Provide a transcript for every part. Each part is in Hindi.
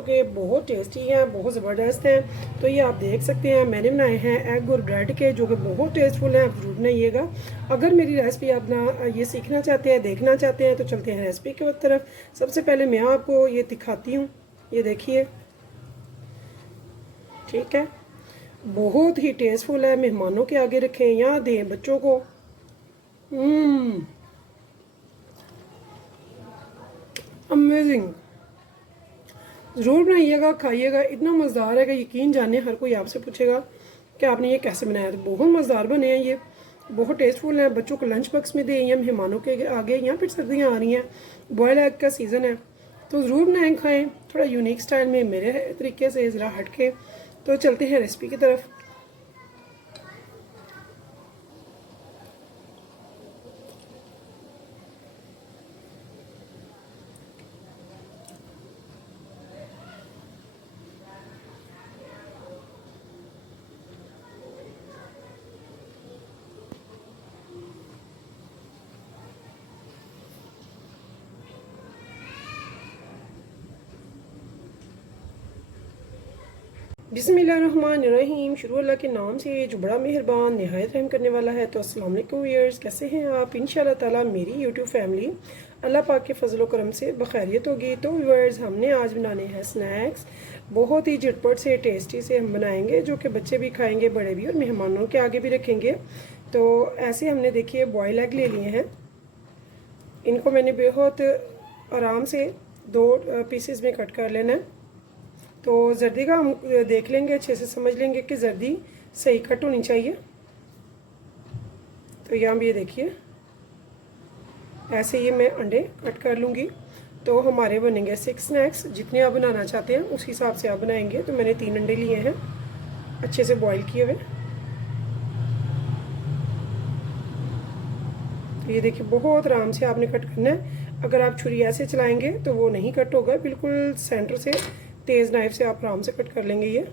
जो कि बहुत टेस्टी हैं, बहुत ज़बरदस्त हैं। तो ये आप देख सकते हैं मैंने बनाए हैं एग और ब्रेड के, जो कि बहुत टेस्टफुल हैं। आप ज़रूर बनाइएगा। अगर मेरी रेसिपी आप ना ये सीखना चाहते हैं, देखना चाहते हैं, तो चलते हैं रेसिपी की तरफ। सबसे पहले मैं आपको ये दिखाती हूँ, ये देखिए, ठीक है, बहुत ही टेस्टफुल है। मेहमानों के आगे रखें या दें बच्चों को। अमेजिंग। ज़रूर बनाइएगा, खाइएगा, इतना मज़ेदार है कि यकीन जाने हर कोई आपसे पूछेगा कि आपने ये कैसे बनाया। तो बहुत मज़ेदार बने हैं ये, बहुत टेस्टफुल हैं। बच्चों को लंच बॉक्स में दें या मेहमानों के आगे, या फिर सर्दियाँ आ रही हैं, बॉयल एग का सीज़न है, तो ज़रूर बनाएं, खाएं, थोड़ा यूनिक स्टाइल में, मेरे तरीके से, ज़रा हट के। तो चलते हैं रेसिपी की तरफ। बिस्मिल्लाहिर्रहमानिर्रहीम। शुरू अल्लाह के नाम से जो बड़ा मेहरबान निहायत रहम करने वाला है। तो अस्सलाम वालेकुम व्यूअर्स, कैसे हैं आप? इंशाल्लाह ताला मेरी यूट्यूब फैमिली अल्लाह पाक के फजल करम से बखैरियत होगी। तो व्यूअर्स, हमने आज बनाने हैं स्नैक्स, बहुत ही झटपट से टेस्टी से हम बनाएंगे, जो कि बच्चे भी खाएंगे, बड़े भी, और मेहमानों के आगे भी रखेंगे। तो ऐसे हमने देखिए बॉयल एग ले लिए हैं। इनको मैंने बहुत आराम से 2 पीसेस में कट कर लेना है। तो जर्दी का हम देख लेंगे, अच्छे से समझ लेंगे कि जर्दी सही कट होनी चाहिए। तो यहाँ भी ये देखिए, ऐसे ये मैं अंडे कट कर लूँगी। तो हमारे बनेंगे 6 स्नैक्स। जितने आप बनाना चाहते हैं उस हिसाब से आप बनाएंगे। तो मैंने 3 अंडे लिए हैं, अच्छे से बॉईल किए हुए। तो ये देखिए, बहुत आराम से आपने कट करना है। अगर आप छुरी ऐसे चलाएंगे तो वो नहीं कट होगा, बिल्कुल सेंटर से तेज़ नाइफ से आप आराम से कट कर लेंगे ये।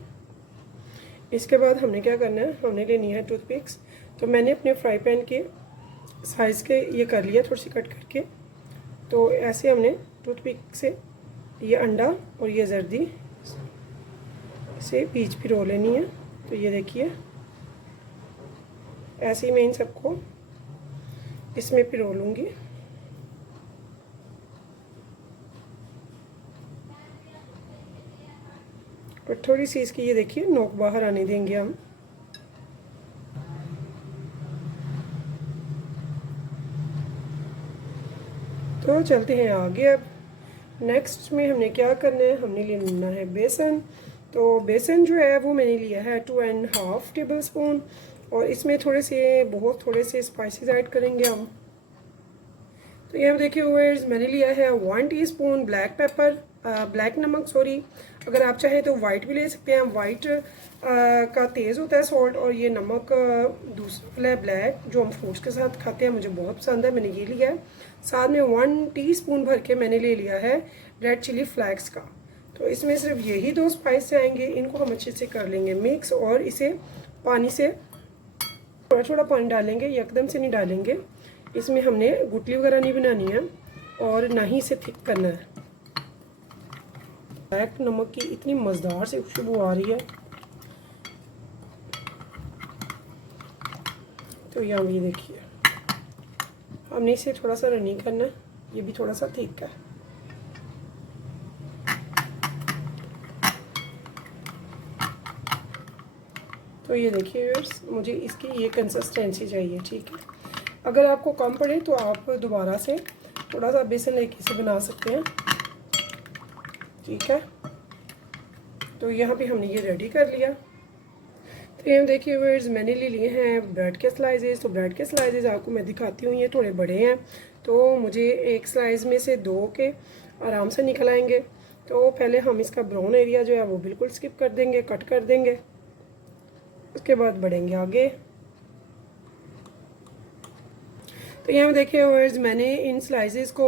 इसके बाद हमने क्या करना है, हमने लेनी है टूथपिक्स। तो मैंने अपने फ्राई पैन के साइज़ के ये कर लिया, थोड़ी सी कट करके। तो ऐसे हमने टूथपिक से ये अंडा और ये जर्दी से बीच पिरो लेनी है। तो ये देखिए, ऐसे ही मैं इन सबको इसमें पिरो लूँगी। और थोड़ी सी इसकी ये देखिए नोक बाहर आने देंगे हम। तो चलते हैं आगे। अब नेक्स्ट में हमने क्या करना है, हमने लेना है बेसन। तो बेसन जो है वो मैंने लिया है 2.5 टेबल स्पून, और इसमें बहुत थोड़े से स्पाइसेस ऐड करेंगे हम। तो यहाँ देखिए व्यूअर्स, मैंने लिया है 1 टीस्पून ब्लैक पेपर, ब्लैक नमक सॉरी। अगर आप चाहें तो वाइट भी ले सकते हैं। वाइट का तेज़ होता है सॉल्ट, और ये नमक दूसरा वाला है ब्लैक, जो हम फ्रूट्स के साथ खाते हैं, मुझे बहुत पसंद है, मैंने ये लिया है। साथ में 1 टीस्पून भर के मैंने ले लिया है रेड चिली फ्लैक्स का। तो इसमें सिर्फ यही 2 स्पाइस आएंगे। इनको हम अच्छे से कर लेंगे मिक्स, और इसे पानी से थोड़ा थोड़ा पानी डालेंगे, एकदम से नहीं डालेंगे। इसमें हमने गुटली वगैरह नहीं बनानी है, और ना ही इसे थिक करना है। ब्लैक नमक की इतनी मज़ेदार से खुशबू आ रही है। तो यहाँ भी देखिए, हमने इसे थोड़ा सा रनिंग करना है, ये भी थोड़ा सा थिक है। तो ये देखिए व्यूअर्स, मुझे इसकी ये कंसिस्टेंसी चाहिए, ठीक है। अगर आपको कम पड़े तो आप दोबारा से थोड़ा सा बेसन लेके इसे बना सकते हैं, ठीक है। तो यहाँ पे हमने ये रेडी कर लिया। तो यहाँ देखिए व्यूअर्स, मैंने ले लिए हैं ब्रेड के स्लाइसेस। तो ब्रेड के स्लाइसेस आपको मैं दिखाती हूँ, ये थोड़े बड़े हैं, तो मुझे एक स्लाइस में से 2 के आराम से निकल आएंगे। तो पहले हम इसका ब्राउन एरिया जो है वो बिल्कुल स्किप कर देंगे, कट कर देंगे। उसके बाद बढ़ेंगे आगे। तो यहाँ देखिए व्यूअर्स, मैंने इन स्लाइसेस को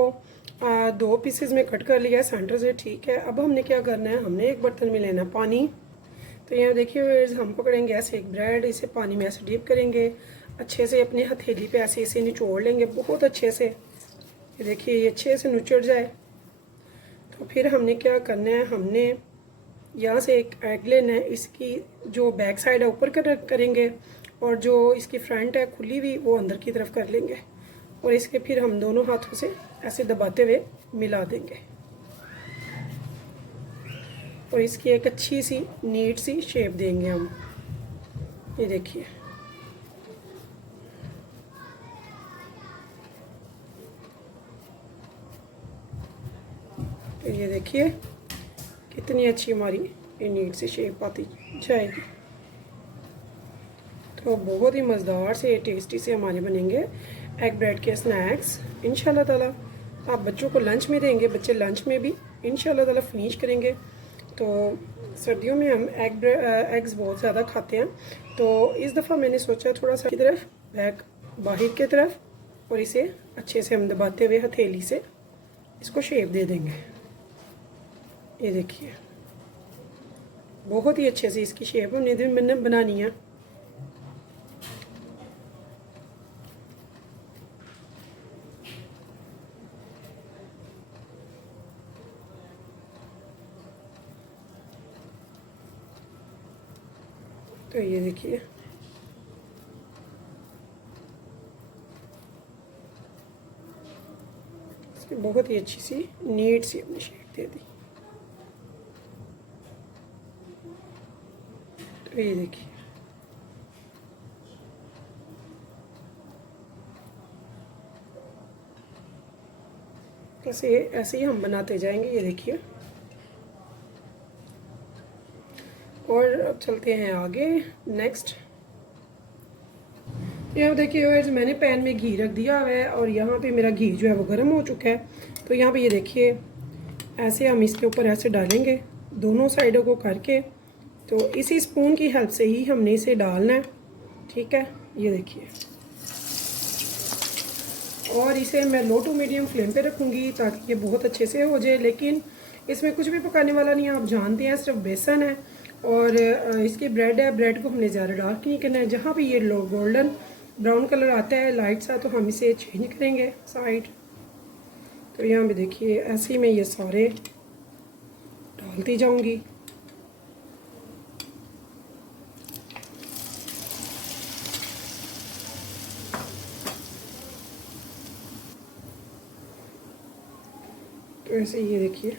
2 पीसेस में कट कर लिया सेंटर से, ठीक है। अब हमने क्या करना है, हमने एक बर्तन में लेना पानी। तो यहाँ देखिए व्यूअर्स, हम पकड़ेंगे ऐसे एक ब्रेड, इसे पानी में ऐसे डीप करेंगे, अच्छे से अपनी हथेली पे ऐसे इसे निचोड़ लेंगे बहुत अच्छे से। ये देखिए, ये अच्छे से निचड़ जाए। तो फिर हमने क्या करना है, हमने यहाँ से एक एग लेना है, इसकी जो बैक साइड है ऊपर करेंगे और जो इसकी फ्रंट है खुली हुई वो अंदर की तरफ कर लेंगे और इसके फिर हम दोनों हाथों से ऐसे दबाते हुए मिला देंगे और इसकी एक अच्छी सी नीट सी शेप देंगे हम। ये देखिए, तो ये देखिए कितनी अच्छी हमारी ये नीट सी शेप आती जाएगी। तो बहुत ही मज़ेदार से टेस्टी से हमारे बनेंगे एग ब्रेड के स्नैक्स इंशाल्लाह ताला। आप बच्चों को लंच में देंगे, बच्चे लंच में भी इंशाल्लाह ताला फिनिश करेंगे। तो सर्दियों में हम एग्स बहुत ज़्यादा खाते हैं, तो इस दफ़ा मैंने सोचा थोड़ा सा की तरफ बैक बाहर की तरफ और इसे अच्छे से हम दबाते हुए हथेली से इसको शेप दे देंगे। ये देखिए बहुत ही अच्छे से इसकी शेप हमने बनानी है। तो ये देखिए बहुत ही अच्छी सी नीट सी अपनी शेप दे दी। तो ये देखिए ऐसे ही हम बनाते जाएंगे। ये देखिए और अब चलते हैं आगे नेक्स्ट। यहाँ देखिए व्यूअर्स, मैंने पैन में घी रख दिया हुआ है और यहाँ पे मेरा घी जो है वो गर्म हो चुका है। तो यहाँ पे ये देखिए ऐसे हम इसके ऊपर ऐसे डालेंगे दोनों साइडों को करके। तो इसी स्पून की हेल्प से ही हमने इसे डालना है, ठीक है। ये देखिए और इसे मैं लो टू मीडियम फ्लेम पे रखूँगी ताकि ये बहुत अच्छे से हो जाए। लेकिन इसमें कुछ भी पकाने वाला नहीं है, आप जानते हैं, सिर्फ बेसन है और इसकी ब्रेड है। ब्रेड को हमने ज़्यादा डार्क नहीं करना है। जहाँ पे ये लो गोल्डन ब्राउन कलर आता है लाइट सा, तो हम इसे चेंज करेंगे साइड। तो यहाँ पे देखिए ऐसे ही मैं ये सारे डालती जाऊँगी। तो ऐसे ये देखिए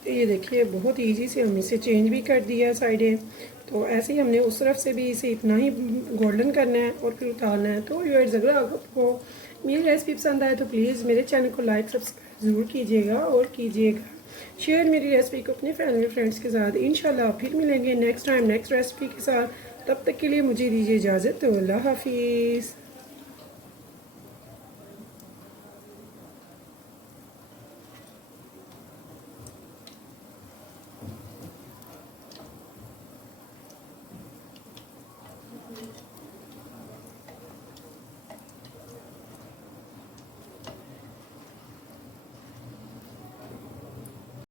तो ये देखिए बहुत इजी से हम इसे चेंज भी कर दिया साइडें। तो ऐसे ही हमने उस तरफ से भी इसे इतना ही गोल्डन करना है और फिर उतारना है। तो व्यूअर्स, अगर आपको मेरी रेसिपी पसंद आए तो प्लीज़ मेरे चैनल को लाइक सब्सक्राइब ज़रूर कीजिएगा और कीजिएगा शेयर मेरी रेसिपी को अपने फैमिली फ्रेंड्स के साथ। इंशाल्लाह फिर मिलेंगे नेक्स्ट टाइम नेक्स्ट रेसिपी के साथ। तब तक के लिए मुझे दीजिए इजाज़त। तो अल्लाह हाफिज़।